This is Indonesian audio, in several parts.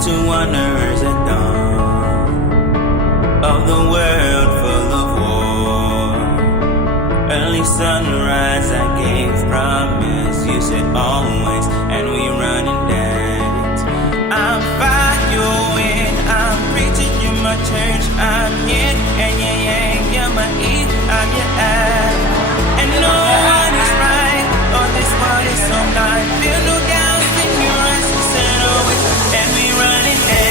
to wonders at dawn of the world full of war. Early sunrise, I gave promise. You said always, and we run and dance. I'm fire, you're in. I'm preaching, you're my church. I'm yin and yang, you're my E, I'm your F. And no one is right, or this world is so blind. Feel no doubt, sing your eyes, you said always, and we run and dance.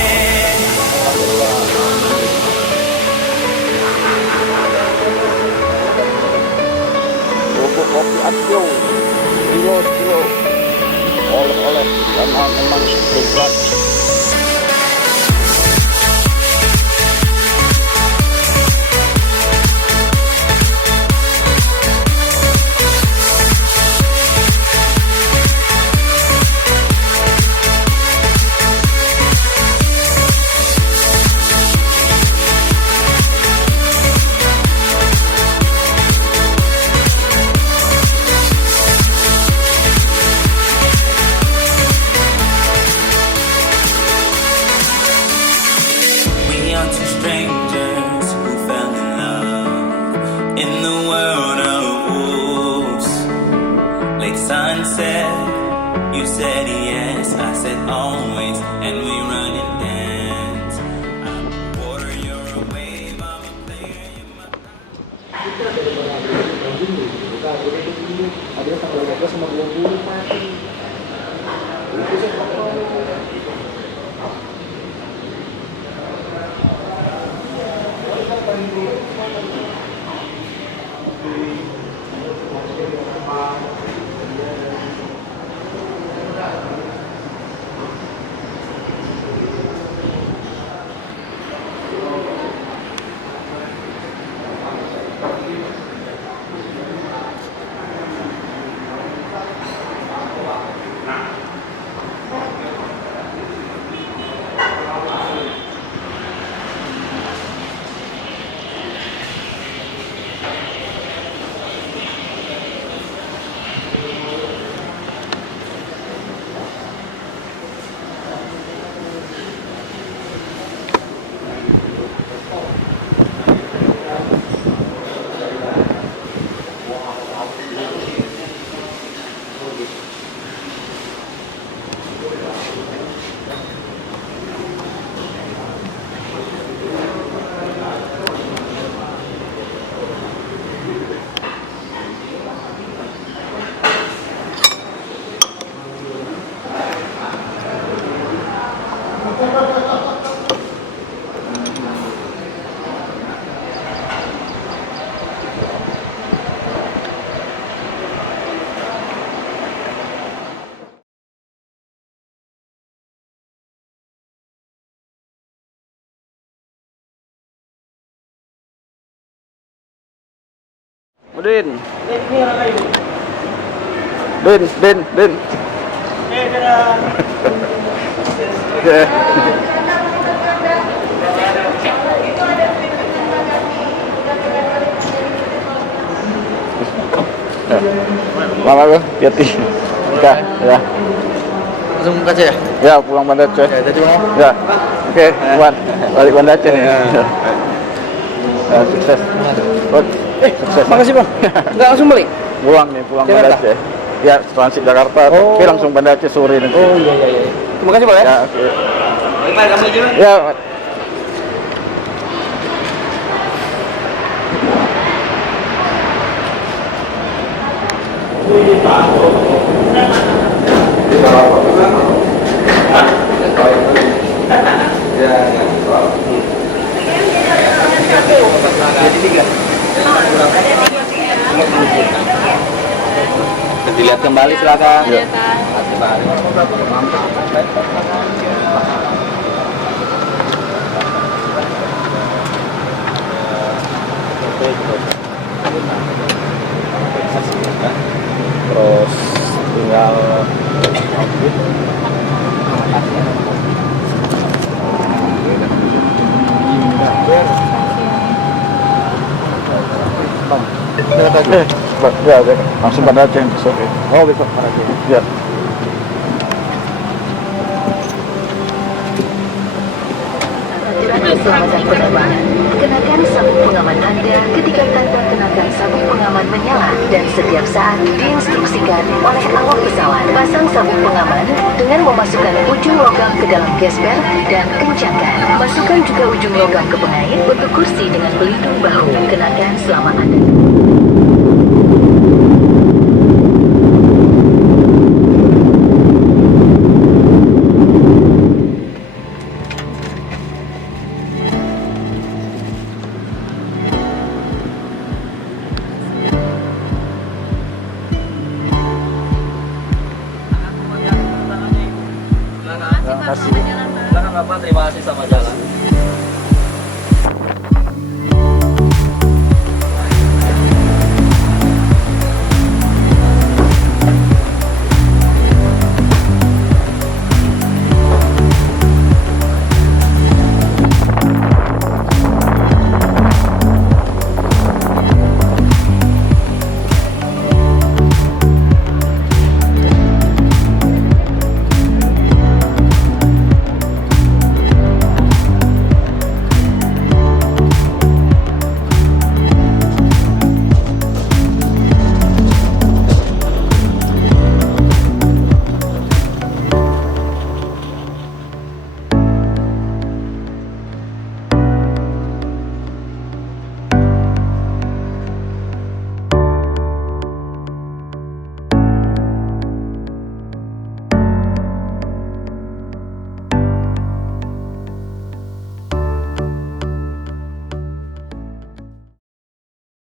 Kopi Adjo, kilo, oleh-oleh, dan memang hebat. Strangers who fell in love in the world of wolves. Late sunset, you said yes, I said always, and we run and dance. I'm a water, you're a wave, I'm a player, you're my... Ada tanggal 12 sama 20 mati. Itu sih Din. Mama gue, Yati. Ya. Langsung kaca ya? Ya, pulang Banda Aceh. Ya, jadi mau? Ya. Oke, balik Banda Aceh nih. Ya, sukses. Sukses. Makasih Bang. Enggak langsung balik? Pulang Banda Aceh. Ya, transit Jakarta, tapi langsung Banda Aceh sore nanti. Oh iya. Terima kasih Bang ya. Ya, oke. Baik, kamu aja. Ya. Dilihat kembali silakan. Ya. Terus tinggal Ya, langsung pada Aceh. Oh, besok pada Aceh. Ya. keselamatan penerbangan. Kenakan sabuk pengaman Anda ketika tanda kenakan sabuk pengaman menyala dan setiap saat diinstruksikan oleh awak pesawat. Pasang sabuk pengaman dengan memasukkan ujung logam ke dalam gesper dan kencangkan. Masukkan juga ujung logam ke pengait untuk kursi dengan pelindung bahu. Kenakan selama Anda. Terima kasih Bapak, terima kasih sama jalan.